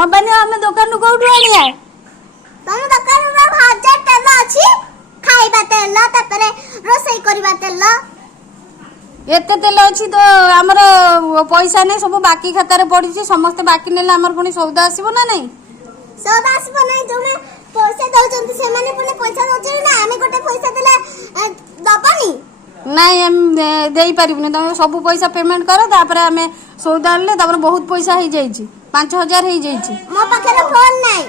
Company हम दुकान कोठु आनिया तम दुकान में 1000 तेल अछि खाइबा तेल तापरे रोसई करबा तेल एते तेल अछि तो हमर पैसा नै सब बाकी खाता रे पड़ी छी समस्त बाकी नेला हमर पुनी सौदा आसीबो ना नै सौदा आसीबो नै तुमे पैसा दउचंती से माने पुनी पैसा दउचंती ना आमे गोटे पैसा देला दबनी नहीं हम देई परिबने तुम सब पैसा पेमेंट करो तापरे हमें सौदा आनले तापरे बहुत पैसा हो जाई 5000 हो जाई मो पाखरे फोन नहीं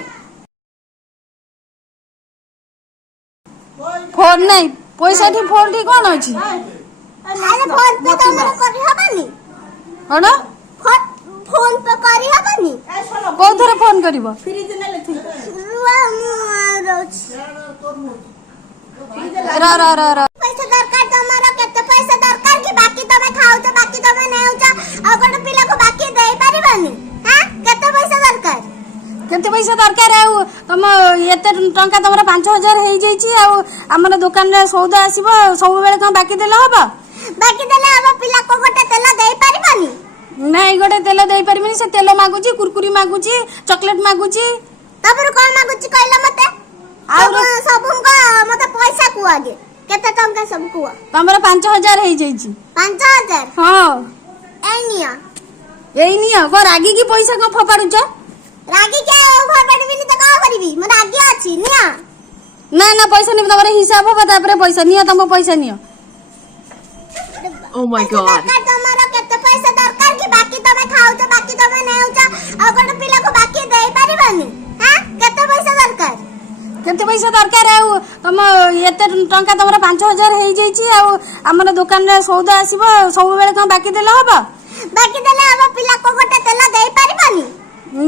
फोन नहीं पैसा ठी फोन ठी कोन अछि अरे फोन पे तो हमरा करि हबनी कोन फोन पे करि हबनी को थरे फोन करबो फ्रिज ने लेथि रुआ रोच रा पैसा दरकार तमरा केते पैसा दरकार कि बाकी तमे खाउ त बाकी तमे नै होचा आ गोटे पिला को बाकी देई परिबानी हां केते पैसा दरकार है तुम एते टंका तमरा 5000 हो जाई आ हमर दुकान रे सौदा आसीबो सब बेले कोन बाकी देला हबा बाकी देले हम पिला को गोटे तेल देई परिबानी नहीं गोटे तेल देई परिबनी से तेल मागुची कुरकुरी मागुची चॉकलेट मागुची तबर कोन मागुची कहला मते आ सबको मते पैसा को आगे केते टंका सब को तमरा 5000 हो जाई 5000 हां एई निया को रागी की पैसा को फपाडुच रागी के फपाडबिनी त का करबी म रागी अछि निया ना ना पैसा नि तमरा हिसाब हो तापरे पैसा निया तम पैसा निया Oh my god. तमरा केते पैसा दरकार कि बाकी तमे खाउ त बाकी तमे नै होचा आ गोटे पिला को बाकी देई परिबानी हां केते पैसा दरकार है तुम एते टंका तमरा 5000 हो जाई आ हमर दुकान रे सौदा आसीबो सब बेले कोन बाकी देला हबा बाकी देले हम पिला को गोटे तेल देई परिबानी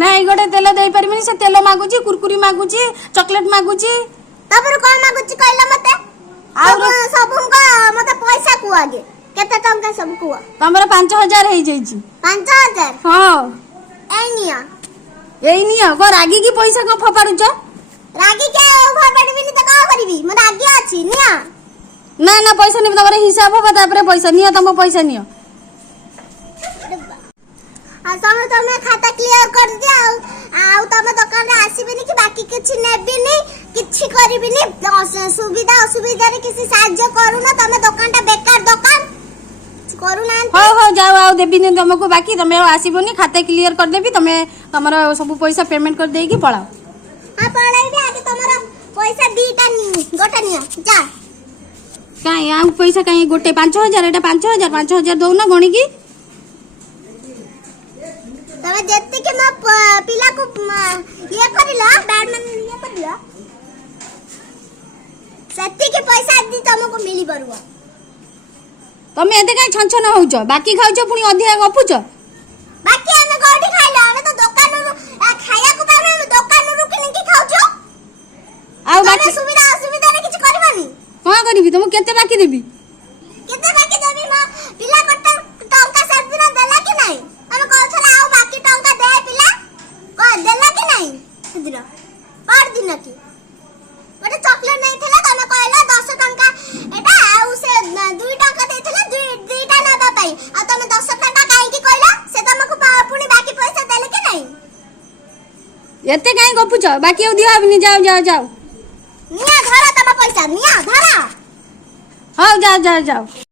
नहीं गोटे तेल देई परिबनी से तेल मागुची कुरकुरी मागुची चॉकलेट मागुची तबर कोन मागुची कहला मते आ सबको मते पैसा को आगे केते टंका सब को तमरा 5000 हो जाई 5000 हां एई निया को रागी की पैसा को फपाडुच रागी के फपाडबिनी त का करबी म रागी अछि निया ना ना पैसा नि तमरा हिसाब हो तापरे पैसा निया तम पैसा निया आ तमे खाता क्लियर कर दिया आ तमे दुकान रे आसीबिनी कि बाकी किछि नेबिनी किछि करबिनी सुविधा असुविधा रे किछि साहाय्य करू ना तमे दुकानटा बेकार दुकान करू ना हो जाओ आ देबी ने तुमको बाकी तमे आसीबोनी खाता क्लियर कर देबी तमे तमरा सब पैसा पेमेंट कर देई कि पळाओ आ पळाई दे आगे तमरा पैसा दीटा नी गोटा निया जा काई आ पैसा काई गोटे 5000 एटा 5000 दउ ना गणी की तमे जत्ते के म पिला को ये करिला बैडमैन ये करिला सत्ती के पैसा दी तुमको मिली बरुवा तमे एते काई छन होउछ बाकी खाउछ पुनी अधिया गपुछ बाकी हमें गोडी खाइला हमें तो दुकान रो खाया को पाने हम दुकान रो किन की खाउछ आ बाकी सुविधा असुविधा रे किछ करबानी कोन करबी तुम केते बाकी देबी देबी मां पिला कोटा टंका सब दिन देला कि नहीं हम कहथला आ बाकी टंका दे पिला को देला कि नहीं दिन पर दिन की गोटे चॉकलेट नहीं थला तमे कहला 10 टंका एटा आ से 2 टंका देथला 2टा नेबा पई आ तमे 10 टंका काई की कहला से तमको पुनी बाकी पैसा देले कि नहीं एते काई गपुछ बाकी दिया हबनी जाओ निया धरा तम पैसा निया धरा हां जाओ